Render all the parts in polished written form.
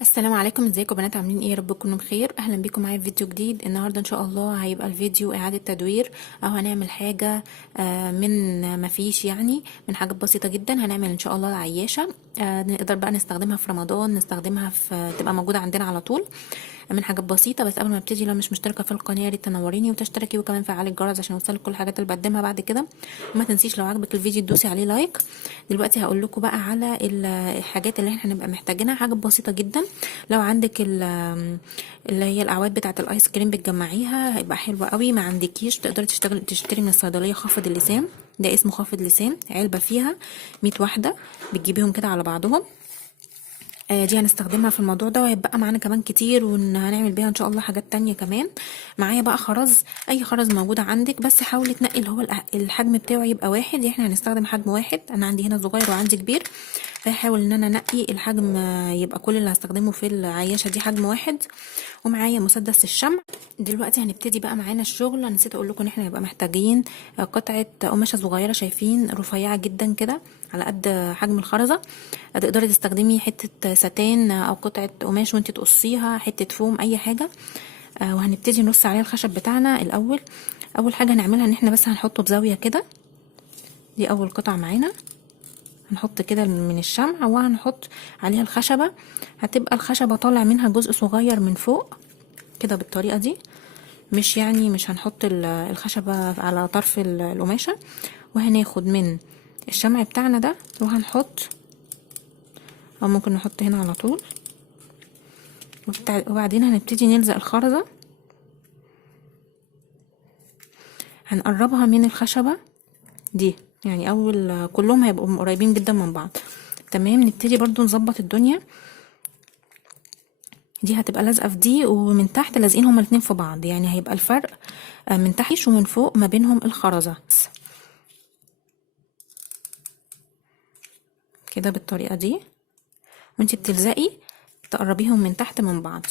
السلام عليكم، ازيكم يا بنات؟ عاملين ايه؟ يا رب تكونوا بخير. اهلا بيكم معايا في فيديو جديد. النهارده ان شاء الله هيبقى الفيديو اعاده تدوير، او هنعمل حاجه من ما فيش، يعني من حاجات بسيطه جدا. هنعمل ان شاء الله العياشه، نقدر بقى نستخدمها في رمضان، نستخدمها في تبقى موجوده عندنا على طول، من حاجات بسيطه. بس قبل ما ابتدي، لو مش مشتركه في القناه يا ريت تنوريني وتشتركي، وكمان فعلي الجرس عشان يوصلك كل الحاجات اللي بقدمها بعد كده. وما تنسيش لو عجبك الفيديو تدوسي عليه لايك. دلوقتي هقول لكم بقى على الحاجات اللي احنا هنبقى محتاجينها، حاجه بسيطه جدا. لو عندك اللي هي الاعواد بتاعه الايس كريم بتجمعيها هيبقى حلو قوي. ما عندكيش تقدري تشتري من الصيدليه خافض اللسان، ده اسمه خافض لسان، علبه فيها 100 واحده، بتجيبيهم كده على بعضهم. دي هنستخدمها في الموضوع ده، وهيبقى معانا كمان كتير، وهنعمل بيها ان شاء الله حاجات تانية كمان. معايا بقى خرز، اي خرز موجود عندك، بس حاولي تنقي اللي هو الحجم بتاعه يبقى واحد. احنا هنستخدم حجم واحد، انا عندي هنا صغير وعندي كبير، فهحاول ان انا انقي الحجم، يبقى كل اللي هستخدمه في العياشه دي حجم واحد. ومعايا مسدس الشمع. دلوقتي هنبتدي بقى معانا الشغل. انا نسيت اقول لكم ان احنا هنبقى محتاجين قطعه قماشه صغيره، شايفين رفيعه جدا كده على قد حجم الخرزه. تقدري تستخدمي حته ستان او قطعه قماش وانت تقصيها، حته فوم، اي حاجه. وهنبتدي نرص عليها الخشب بتاعنا الاول. اول حاجه هنعملها ان احنا بس هنحطه بزاويه كده. دي اول قطعه معانا، هنحط كده من الشمع وهنحط عليها الخشبه. هتبقى الخشبه طالع منها جزء صغير من فوق كده بالطريقه دي، مش هنحط الخشبه على طرف القماشه. وهناخد من الشمع بتاعنا ده وهنحط، او ممكن نحط هنا على طول. وبعدين هنبتدي نلزق الخرزة، هنقربها من الخشبة دي، يعني اول كلهم هيبقوا قريبين جدا من بعض. تمام، نبتدي برضو نظبط الدنيا. دي هتبقى لازقة في دي، ومن تحت لازقين هما الاتنين في بعض، يعني هيبقى الفرق من تحت ومن فوق ما بينهم الخرزة كده بالطريقة دي. وانتي بتلزقي تقربيهم من تحت من بعض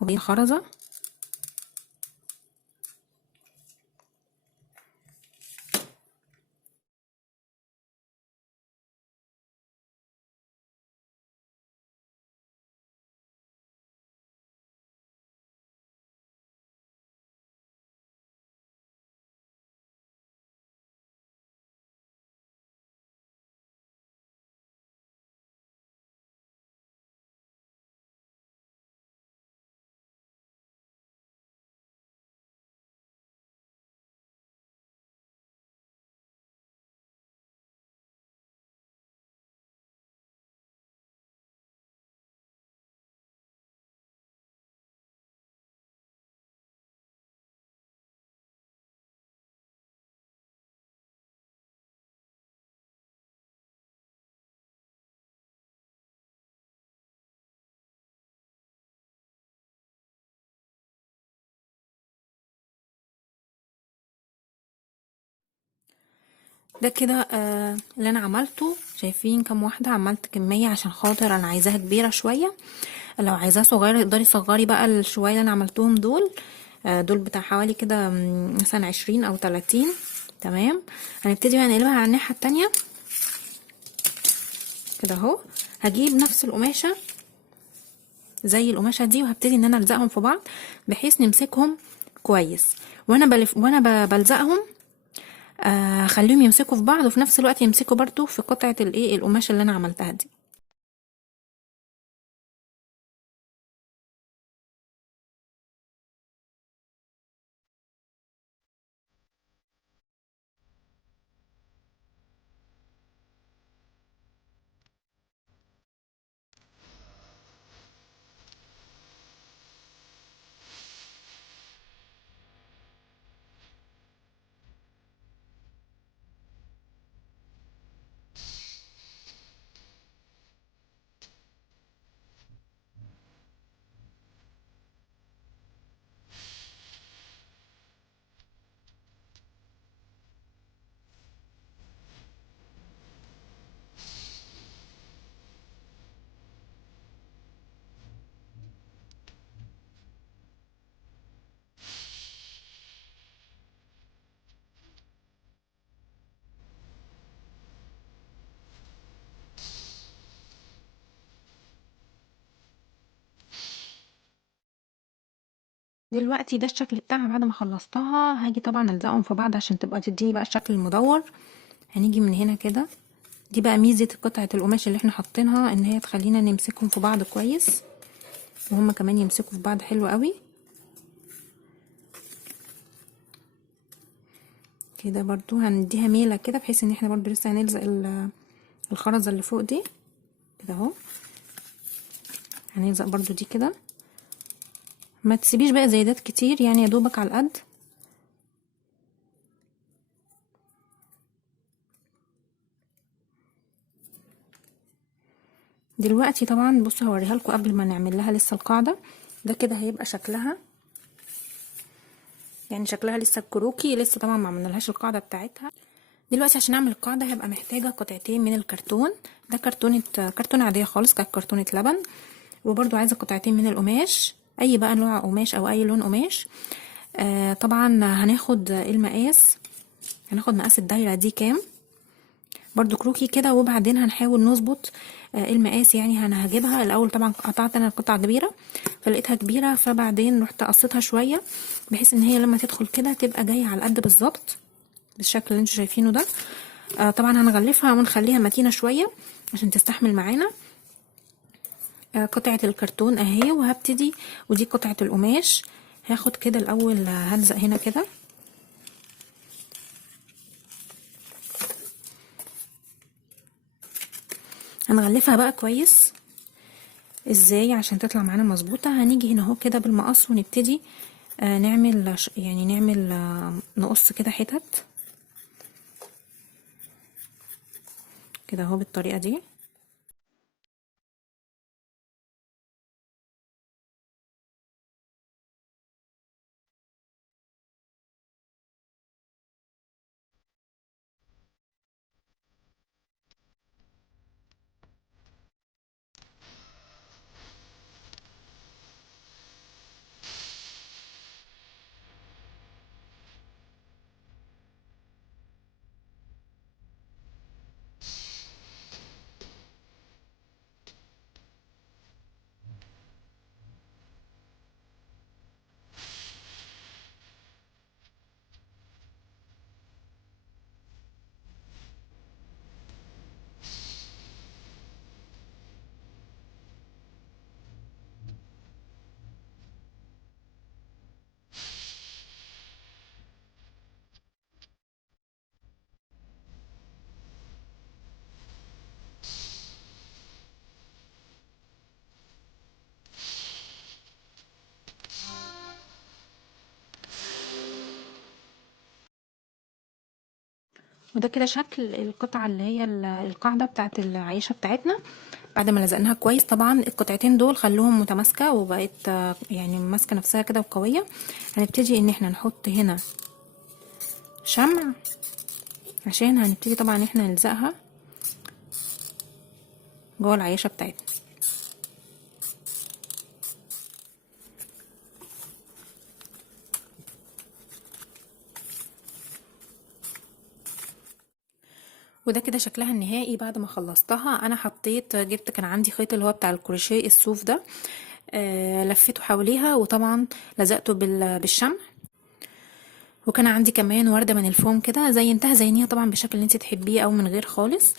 وبين خرزة. ده كده اللي انا عملته. شايفين كام واحدة؟ عملت كمية عشان خاطر انا عايزاها كبيرة شوية. لو عايزاها صغيرة تقدري تصغري بقى الشوية اللي انا عملتهم دول. دول بتاع حوالي كده مثلا 20 او 30. تمام، هنبتدي بقى نقلبها على الناحية التانية كده اهو. هجيب نفس القماشة زي القماشة دي، وهبتدي ان انا الزقهم في بعض بحيث نمسكهم كويس. وانا بلزقهم، خليهم يمسكوا في بعض، وفي نفس الوقت يمسكوا برضو في قطعة الايه القماشة اللي انا عملتها دي. دلوقتي ده الشكل بتاعها بعد ما خلصتها. هاجي طبعا الزقهم في بعض عشان تبقى تديني بقى الشكل المدور. هنيجي من هنا كده، دي بقى ميزة قطعة القماش اللي احنا حاطينها، ان هي تخلينا نمسكهم في بعض كويس، وهما كمان يمسكوا في بعض حلو قوي كده. برضو هنديها ميلة كده بحيث ان احنا برضو لسه هنلزق الخرزة اللي فوق دي كده اهو. هنلزق برضو دي كده، ما تسيبيش بقى زيادات كتير يعني، يا دوبك على القد. دلوقتي طبعا بصوا هوريها لكم قبل ما نعمل لها لسه القاعده. ده كده هيبقى شكلها، يعني شكلها لسه الكروكي، لسه طبعا ما عملنالهاش القاعده بتاعتها. دلوقتي عشان اعمل القاعده هبقى محتاجه قطعتين من الكرتون. ده كرتونه عاديه خالص، كانت كرتونه لبن. وبرده عايزه قطعتين من القماش، اي بقى نوع قماش او اي لون قماش. طبعا هناخد المقاس، هناخد مقاس الدايره دي كام برضو كروكي كده، وبعدين هنحاول نظبط المقاس. يعني انا هجيبها الاول، طبعا قطعت انا قطعه كبيره فلقيتها كبيره، فبعدين رحت قصيتها شويه بحيث ان هي لما تدخل كده تبقى جايه على القد بالظبط بالشكل اللي انتوا شايفينه ده. طبعا هنغلفها ونخليها متينه شويه عشان تستحمل معانا. قطعه الكرتون اهي، وهبتدي، ودي قطعه القماش. هاخد كده الاول هلزق هنا كده، هنغلفها بقى كويس ازاي عشان تطلع معانا مظبوطه. هنيجي هنا اهو كده بالمقص ونبتدي نعمل يعني نعمل نقص كده حتت كده اهو بالطريقه دي. وده كده شكل القطعه اللي هي القاعده بتاعت العيشه بتاعتنا بعد ما لزقناها كويس. طبعا القطعتين دول خلوهم متماسكه وبقت يعني ماسكه نفسها كده وقويه. هنبتدي ان احنا نحط هنا شمع عشان هنبتدي طبعا احنا نلزقها جوه العيشه بتاعتنا. وده كده شكلها النهائي بعد ما خلصتها. انا حطيت، جبت كان عندي خيط اللي هو بتاع الكروشيه الصوف ده، لفيته حواليها وطبعا لزقته بالشمع. وكان عندي كمان ورده من الفوم كده، زينيها طبعا بالشكل اللي انت تحبيه او من غير خالص.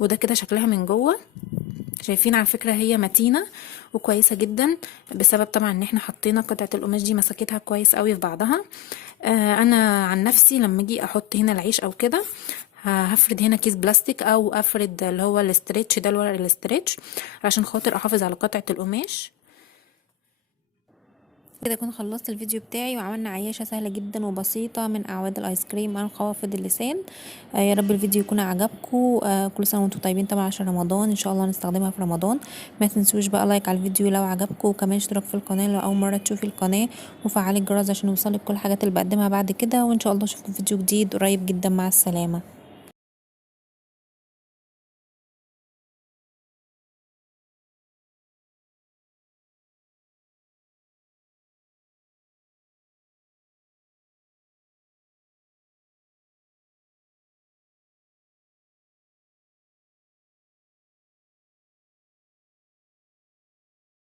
وده كده شكلها من جوه. شايفين على فكره هي متينه وكويسه جدا بسبب طبعا ان احنا حطينا قطعه القماش دي مسكتها كويس قوي في بعضها. انا عن نفسي لما اجي احط هنا العيش او كده هفرد هنا كيس بلاستيك او افرد اللي هو الاسترتش ده، الورق الاسترتش، عشان خاطر احافظ على قطعه القماش. كده اكون خلصت الفيديو بتاعي، وعملنا عياشة سهلة جدا وبسيطة من اعواد الايس كريم عن خوافض اللسان. يا رب الفيديو يكون عجبكم. كل سنة وانتم طيبين طبعا عشان رمضان ان شاء الله نستخدمها في رمضان. ما تنسوش بقى لايك على الفيديو لو عجبكم، وكمان اشتراك في القناة لو اول مرة تشوفي القناة، وفعلي الجرس عشان يوصلك كل الحاجات اللي بقدمها بعد كده. وان شاء الله اشوفكم في فيديو جديد قريب جدا. مع السلامة.